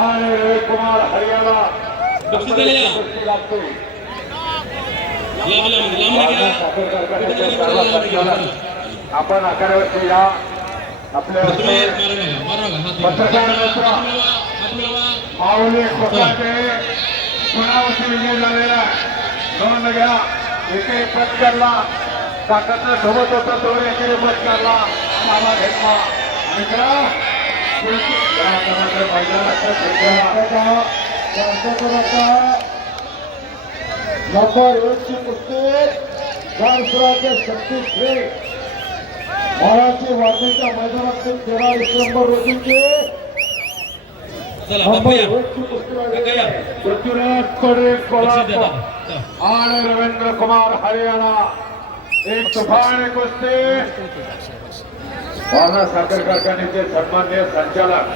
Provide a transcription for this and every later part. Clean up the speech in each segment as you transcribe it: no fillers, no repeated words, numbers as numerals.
आणि रविकुमार हरियाणा आपण आखाड्यावरती या आपल्या पत्रकार मित्र माऊली खोकाटे पुण्यावरती विजय झालेला नोंद घ्या. एके पत्करला काकाचं सोबत होतं तो एकेरी पत्करला मामा घेतला नंबर 1 ची कुस्ती गारपुराचे शक्ती श्री महाराष्ट्र वार्षिकच्या मैदानातील 13 डिसेंबर रोजीची नंबर 1 ची कुस्ती पृथ्वीराज पडे कोल्हापूर आणि रवींद्र कुमार हरियाणा. एक तुफान कुस्ती. वारणा साखर कारखान्याचे सन्माननीय संचालक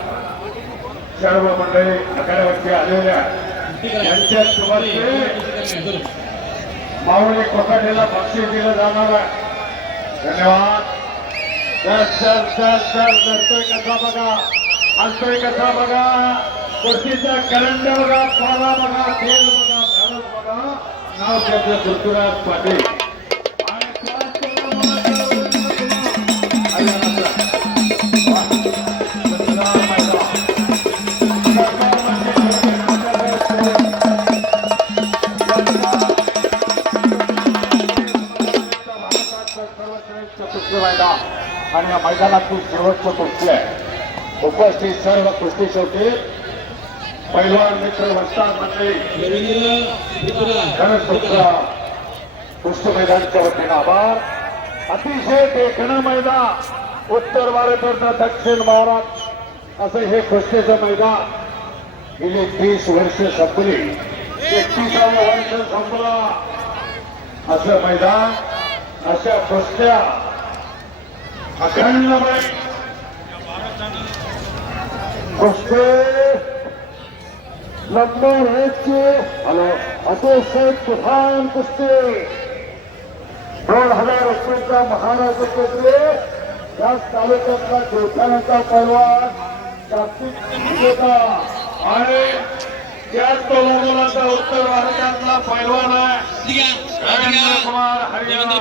सर्व मंडळी आखाड्यावरती आलेल्या यांच्या सोबत माऊली कोकाटेला बक्षीस दिलं जाणार आहे. धन्यवाद. धरतोय कसा बघा, हसतोय कसा बघा, कुस्तीचा करंड बघा, पाला बघा, खेळ बघा, धडक बघा. नाव त्याचं पृथ्वीराज पाटील. आणि या मैदानातील सर्वोच्च कुस्ती आहे. उपस्थित सर्व कुस्ती शेवटी पैलवान मित्र वस्ताद मंडळी कुस्ती मैदानाच्या वतीनं आभार. अतिशय देखणं मैदान. उत्तर भारताचं दक्षिण महाराष्ट्र असं हे कुस्तीचं मैदान. गेली 30 वर्ष संपली, 31वं वर्ष संपला. असं मैदान, अशा कुस्त्या अखंडपणे कुस्ती नंबर 1 ची अतिशय तुफान कुस्ती. 2000 रुपयाचा महाराष्ट्र केसरी याच तालुक्यातला देवठाणाचा पैलवान जागतिक विजेता आणि त्याच तोलाचा उत्तर भारतातला पैलवान आहे रवींद्र कुमार हरियाणा.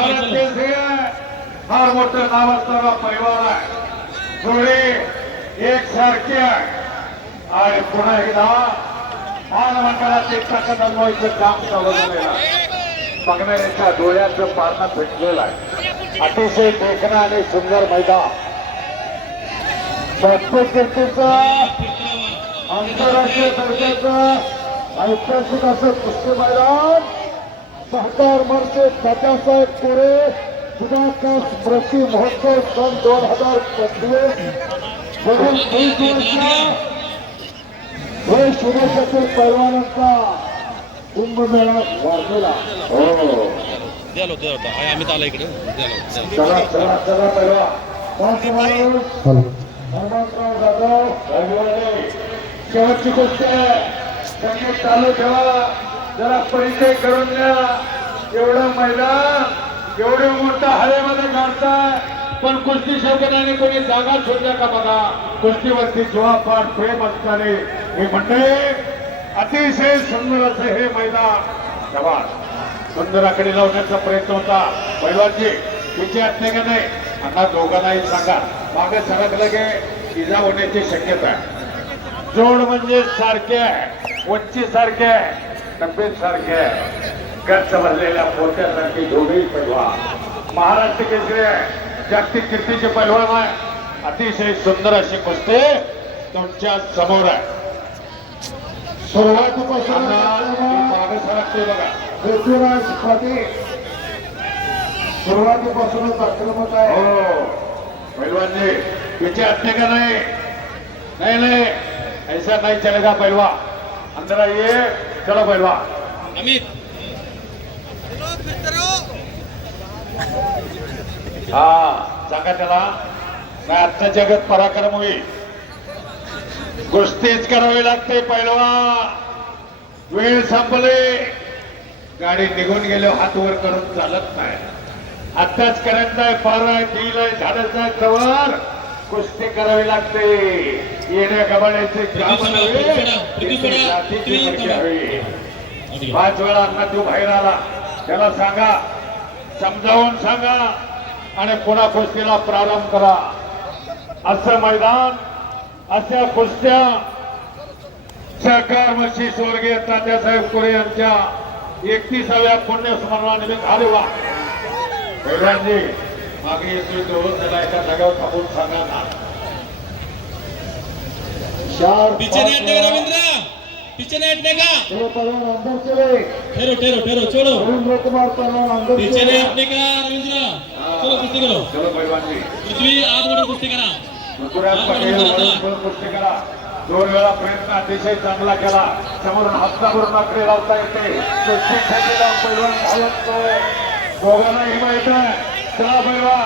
भारत केसरी फार मोठं नाव असणारा पैलवान आहे. जोडी एक सारखी आहे आणि पुन्हा एकदा मानमंडळात एक ताकद अनुभवायचं काम चालू झालेलं आहे. बघणाऱ्याच्या डोळ्याचं पारणं भेटलेलं आहे. अतिशय देखणं आणि सुंदर मैदान. प्रत्येक कीर्तीचा आंतरराष्ट्रीय दर्जाचं ऐतिहासिक असं कुस्ती मैदान. सहकार मंत्री तात्यासाहेब कोरे सुधाकर स्मृती महोत्सव सन 2025 वरील 30 वर्ष हे शुभेच्छातील पैलवानांचा कुंभमेळा वाढलेला. आम्ही आला इकडे. चला चला चला पैलवान हनुमंतराव जाधव शेवटची गोष्ट आहे. त्यांनी चालू ठेवा, जरा परिचय करून द्या. एवढं मैदान एवढं मोठं हवेमध्ये काढताय पण कुस्ती शौकीनाने कोणी जागा सोडल्या का बघा. कुस्तीवरती जीवापाड प्रेम असणारे हे मंडळी. अतिशय सुंदर असं हे मैदान. जवान सुंदराकडे लावण्याचा प्रयत्न होता पैलवानजी. तिची असते का नाही आता दोघांनाही सांगा. मागे सरकलं की इजा होण्याची शक्यता आहे. जोड म्हणजे सारखे आहे, उंची सारखे आहे, तब्येत सारखे आहे, गच्च भरलेल्या पोत्यासारखी दोघेही पैलवान. महाराष्ट्र केसरी आहे, जागतिक कीर्तीचे पैलवान आहे. अतिशय सुंदर अशी कुस्ती तुमच्या समोर आहे. सुरुवातीपासून मागे सरकते बघा पृथ्वीराज पाटील. सुरुवातीपासूनच आक्रमक आहे. हो पैलवानजी तिची हत्या का नाही? नहीं नहीं ऐसा नहीं चलेगा पहलवा. अंदर आइए. चलो पहलवा. अमित हा सांगा त्याला नाही आजच्या जगात पराक्रम होईल. कुस्तीच करावी लागते पहलवा. वेळ संपले. गाडी निघून गेलो हात वर करून चालत नाही. आत्ताच करंट आहे, पार आहे, ढील आहे, झाडाचं आहे, कवर कुस्ती करावी लागते. येण्या गबाड्याचे पाच वेळा अण्णा तू बाहेर आला, त्याला सांगा, समजावून सांगा आणि पुन्हा कुस्तीला प्रारंभ करा. असं मैदान, अशा कुस्त्या सहकार मशी स्वर्गीय तात्यासाहेब कोरे यांच्या 31व्या पुण्यस्मरणानिमित्त आले वा. भैराजी मागे येतोय तो, त्याला एका जागेवर थांबून सांगा ना. पीछे नहीं हटने का रविंद्र, पीछे नहीं हटने का, अंदर चले, ठहरो ठहरो ठहरो, छोड़ो, रविंद्र कुमार पहलवान अंदर पीछे नहीं हटने का रविंद्र. चलो कुस्ती करो. चलो भैरवाजी, पृथ्वी आत वरून कुस्ती करा. ऋतुराज पटेल वरून कुस्ती करा. 2 वेळा प्रयत्न अतिशय चांगला केला. समोरून हप्ताभरून आकडे लावता येते. कुस्ती खेळलेला पैलवान धावतोय. दोघांनाही माहित आहे. चला भैरवा,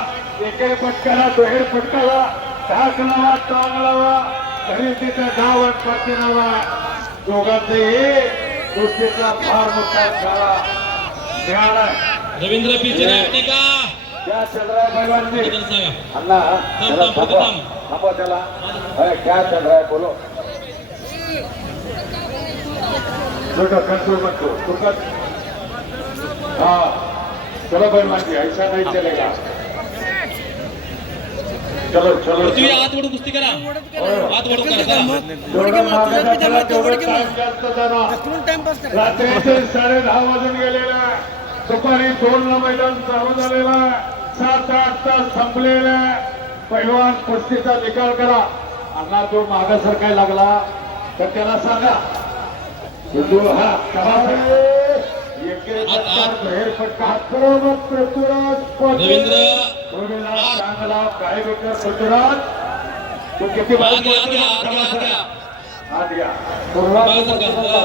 एकेरी पटकाला, दुहेरी पटकाला, धाक लावा, टांग लावा, तरी तिथे धाव पटनावा. दोघांचेही कुस्तीचा फार मोठा झाला ज्ञान आहे. रविंद्र पीछे नहीं हटने का. क्या चल रहा है भैरवाजी? इधर से आया. अन्ना थांब, थांब, थांब. थांबो त्याला. अरे क्या चल रहा है बोलो. छोटा कंट्रोल मत करो, तुकत. हाँ चलो भैरवाजी, ऐसा नहीं चलेगा. चलो चलो पृथ्वी आत वरून कुस्ती करा. आत वरून करा. चला. जेवढं मागे जाताना तेवढं टाइम जास्त जाणार. रात्रीचे 10:30 वाजून गेलेला आहे. दुपारी 2ला मैदान चालू झालेलं आहे. 7-8 तास संपलेलं आहे. पैलवान कुस्तीचा निकाल करा. अण्णा तो मागे सरकाय लागला तर त्याला सांगा, हिंदू हा करा बाहेर पटका पृथ्वीराज रविंद्र चांगला काय बेटर पृथ्वीराज. तो किती आ गया आ गया आ गया आ गया. हात घ्या. बाहेर सरका.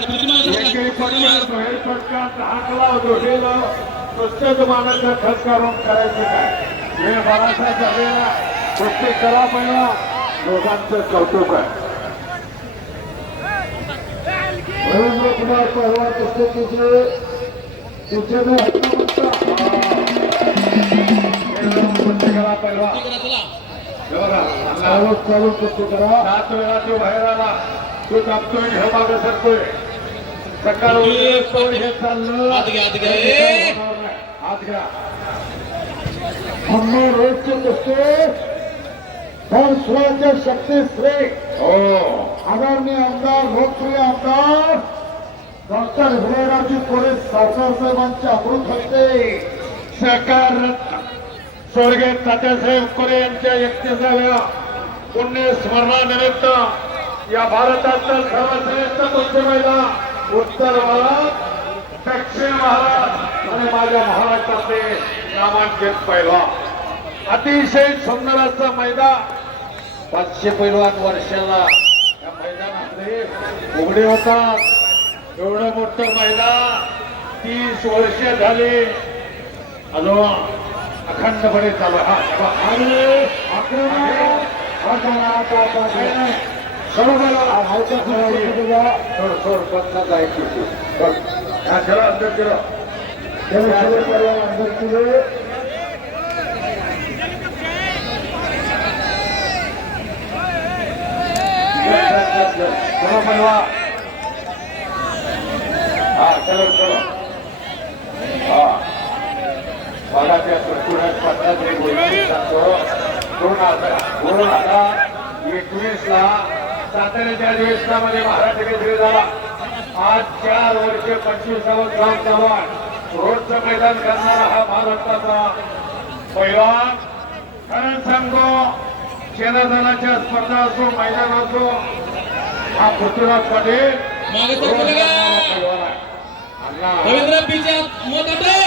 पृथ्वी बाहेर पटका हाकला दोघेला पुस्तक मानाचा खर्च करून करायचं काय. हे बाळासाहेब झालेला कुस्ती करा पहिला. दोघांचं कौतुक आहे. रवींद्र कुमार पहलवान कुस्तीचे कुस्ती करा पहिला. चालू कुस्ती करा. 7 वेळा तो बाहेर आला, तो कापतोय, हे मागे सरतोय. सकाळ हे चाललं. आत गया आत गया. ए हात घ्या. हमने रोजचे कुस्ती संस्वाच्या शक्ती श्री आदरणीय आमदार, लोकप्रिय आमदार डॉक्टर विजयरावजी कोरे सावकार साहेबांचे अमृत हस्ते सहकार रत्न स्वर्गीय तात्यासाहेब कोरे यांच्या 31व्या पुण्यस्मरणानिमित्त या भारताचं सर्वश्रेष्ठ कुस्ती मैदान उत्तर भारत, दक्षिण भारत आणि माझ्या महाराष्ट्राचे नामांकित पैलवान. अतिशय सुंदर असं मैदान. 500 पैलवान वर्षाला या मैदानातले उघडे होतात. एवढं मोठं मैदान 30 वर्ष झाली अजून अखंडपणे चालू. चलो बनवा. हा चलो चलो. हा मला त्या पृथ्वीराज पत्रात एक गोष्ट सांगतो. 2019ला साताऱ्याच्या अधिवेशनामध्ये महाराष्ट्र केसरी झाला. आज 4 वर्ष 25वा काम चालू आहे. रोजचं मैदान करणारा हा महाराष्ट्राचा पैलवान. खरं सांगतो, सेनादलाच्या स्पर्धा असो, मैदान असो, हा पृथ्वीराज पटेल मागे सरका. रविंद्र पीछे मत हटो.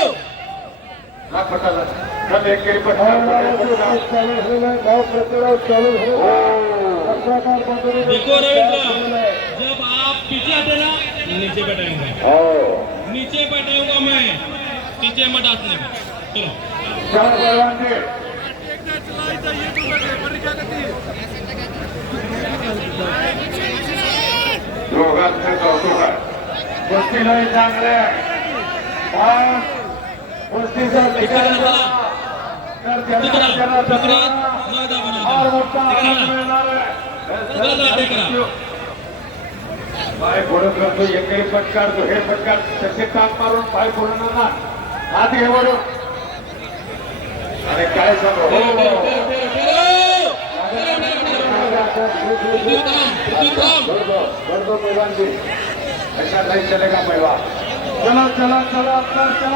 देखो रविंद्र, जब आप पीछे हटे ना, नीचे बैठाऊंगा. नीचे बैठाऊंगा मैं, पीछे मत हटने का. चलो. दोघांचे कौतुक आहे. कुस्तीलाही चांगले आहे. कुस्तीचा तर त्यांना फार मोठा आनंद मिळणार आहे. पाय पुढे करतो एकही पटकार दुहेरी पटकार तसे टाक मारून पाय पुढे ना हात घे वळून आणि काय सांगू बरोबर पैलवानजी ऐसा नहीं चलेगा पैलवान. चला चला चला अपना चला.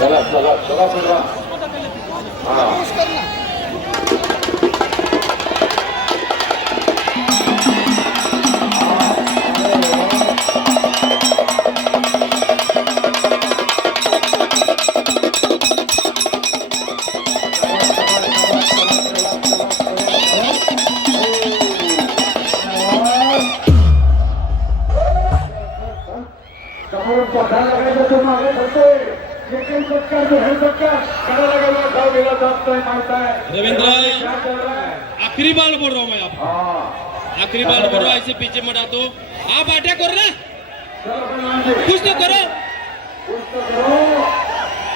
चला चला चला पैलवान. रविंद्र आखिरी बॉल बोल रहा हूँ मैं आपको. आखिरी बॉल बोल रहा हूँ. ऐसे पीछे मत आतो. आप अटैक करो ना. कुछ तो करो.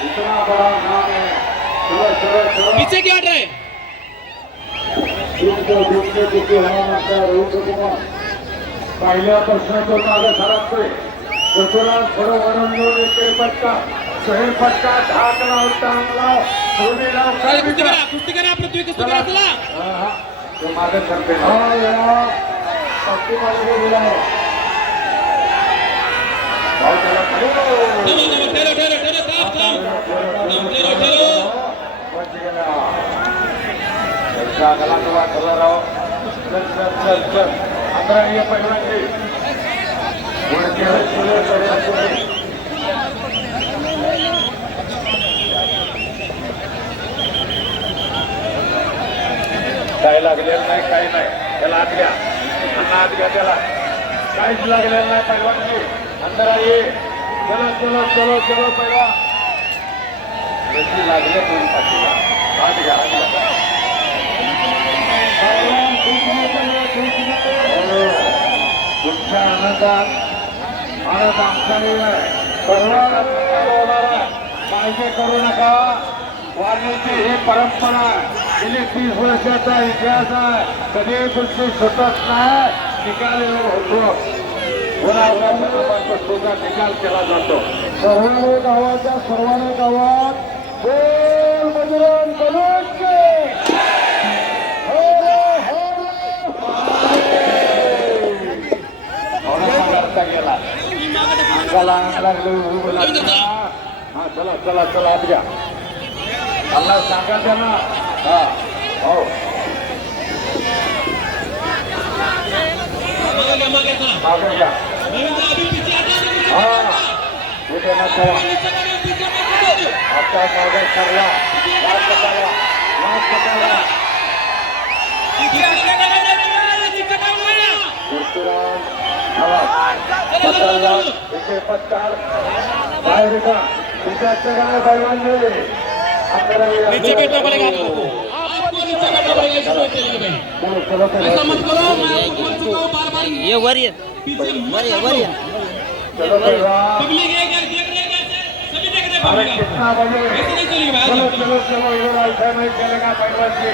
इतना बड़ा नाम है. चलो चलो चलो. पीछे क्या हट रहे. पहिल्या प्रश्नाचं मागे सरकतोय. दुसरा थोडं वरून येऊन एक पटका सोहेल पटका ढाकला होता कुस्ती करा पृथ्वी कुस्ती करा. चला तो मागे सरते ठेलो ठेलो ठेलो साफ साफ ठेलो ठेलो. राव चल चल चल चल आता ये पहिल्यांदा काय लागलेलं नाही काही नाही. त्याला आत घ्या अण्णा आत घ्या. त्याला काहीच लागलेलं नाही. पैलवानजी अंदर ये. चलो चलो चलो चलो पैलवान. लागले दोन पाठीला आत घ्या आत घ्या. तुमच्या आनंदात आनंद आमच्याने काळजी करू नका. वाढण्याची ही परंपरा गेली 30 वर्षाचा इतिहास आहे. कधी कुठली सुटत नाही. निकाल होतो तुझा निकाल केला जातो. सर्वांनी गावाच्या सर्वांनी गावात बोल बजरंग बलीचे. गेला लागलं. हा चला चला चला आत घ्या. मला सांगा त्यांना. हा हो मागे घ्या. हा कुठे ना आता मागे सरला. पत्कार बाहेर का तिच्या पैलवान नीचे बैठना पड़ेगा आपको नीचे बैठना पड़ेगा. ऐसा मत करो. मैं आपको बोल चुका हूँ बार बार. ये वरियत पीछे वरियत पब्लिक है क्या देख रहे हैं. सभी देख रहे हैं पब्लिक. कितना बजे. ऐसे नहीं चलेगी भाई. चलो चलो चलो इधर ऐसा नहीं चलेगा पैलवान जी.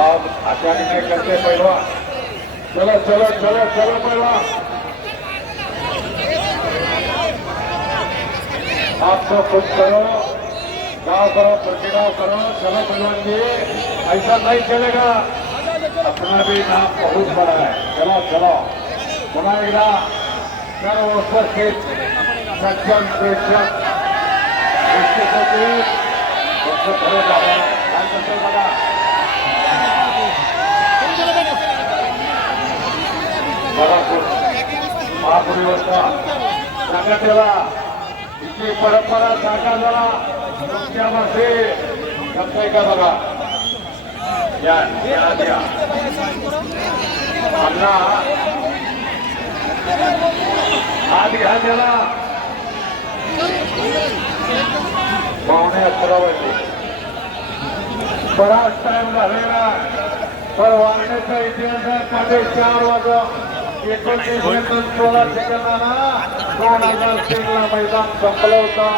आप आचार्य नहीं करते पैलवान. चलो चलो चलो चलो पैलवान. आप तो खुद करो गाँव करो प्रतिगाव करो. चलो पैलवान जी ऐसा नहीं चलेगा. अपना भी नाम बहुत बड़ा है. चलो चलो पुन्हा एकदा सर्व उपस्थित सज्जन प्रेक्षक खरं झालं. काय कसं बघा. महापुरीवस्था सांगा त्याला. इथली परंपरा सांगा जरा. तुमच्यामध्ये जमतंय का बघा. या या अण्णा घ्या त्याला 11:15 बराच टाइम झालेला पण वाढण्याचा इतिहास आहे 4:16 सेकंदाला 2003 ला मैदान संपलं होतं.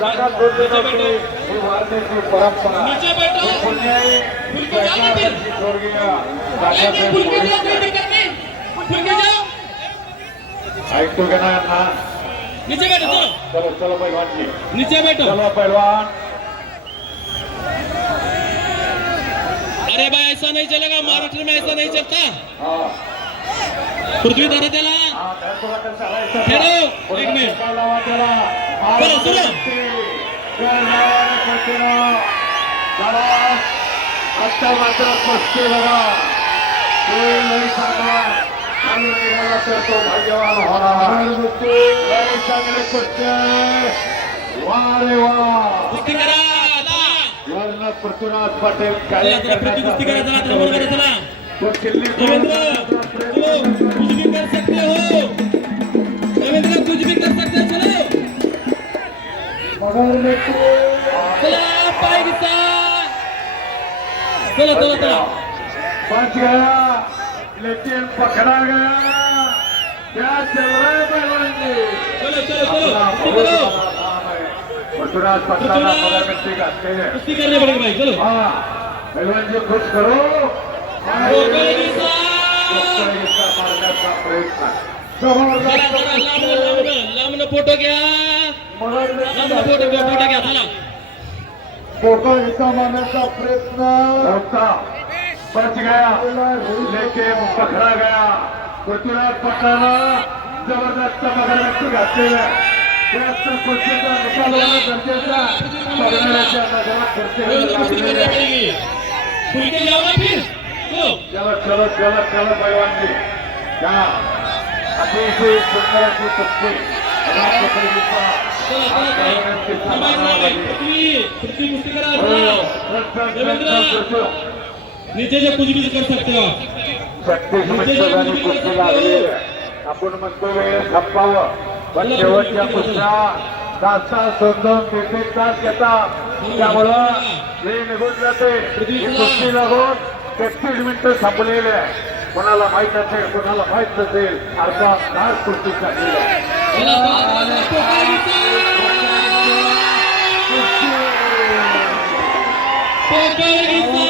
जागा सोडली नव्हती ही वाढण्याची परंपरा नीचे बैठो पुण्याई स्वर्गीय दादासाहेब ऐकतो का ना यांना? नीचे बैठो चलो चलो चलो पैलवान जी नीचे बैठो चलो पैलवान अरे भाई ऐसा नहीं चलेगा महाराष्ट्र में ऐसा नहीं चलता हाँ पृथ्वी धरा त्याला ठेरो एक मिनिट चलो चलो आता मात्र पस्ती बघा लई चांगला तर तो भाग्यवान होणार लई चांगले कुस्ती वा रे वा कुस्ती करा वर्ण पृथ्वीराज पटेल चला जरा पृथ्वी कुस्ती करा चला चला बोल करा चला तो चिल्ली देवेंद्र चलो कुछ भी कर सकते हो देवेंद्र कुछ भी कर सकते हो चलो चला पाय घिसा चलो चलो चलो बच गया लेकिन पकड़ा गया क्या चल रहा है पहलवान जी चलो चलो चलो कुस्ती करो पृथ्वीराज पटना मगर मिट्टी काटते हैं कुस्ती करने पड़ेगा भाई चलो हाँ पहलवान जी खुश करो गोगल घिसा मारण्याचा प्रयत्न चला चला लांबनं फोटो घ्या लांबनं फोटो घ्या चला पोका हिस्सा मारण्याचा प्रयत्न होता बच गया लेकिन पकड़ा गया पृथ्वीराज पटना जबरदस्त मगरमच्छ घातले जास्त कुस्तीचा निकाल होणं गरजेचं आहे. बघणाऱ्याच्या नजरात कुस्ती देवेंद्र कुस्ती करनी लागलेली आहे. पड़ेगी खुल के जाओ ना फिर चलो चलो चलो चलो चलो पैलवान जी क्या अतिशय सुंदर अशी कुस्ती चला चला पृथ्वी पृथ्वी कुस्ती करा देवेंद्र नीचे से कुछ भी कर सकते हो आप 36 मिनिटं झाली कुस्ती लागली आहे. आपण म्हणतो वेळ थांबावं पण शेवटच्या कुस्त्या तास समजावून 1 तास घेतात त्यामुळं वेळ निघून जाते ही कुस्ती लागून 33 मिनिटं थांबलेली आहे. कोणाला माहित असेल कोणाला माहित नसेल अर्धा तास कुस्ती चालली आहे. चला चला पोका घिसा पोका घिसा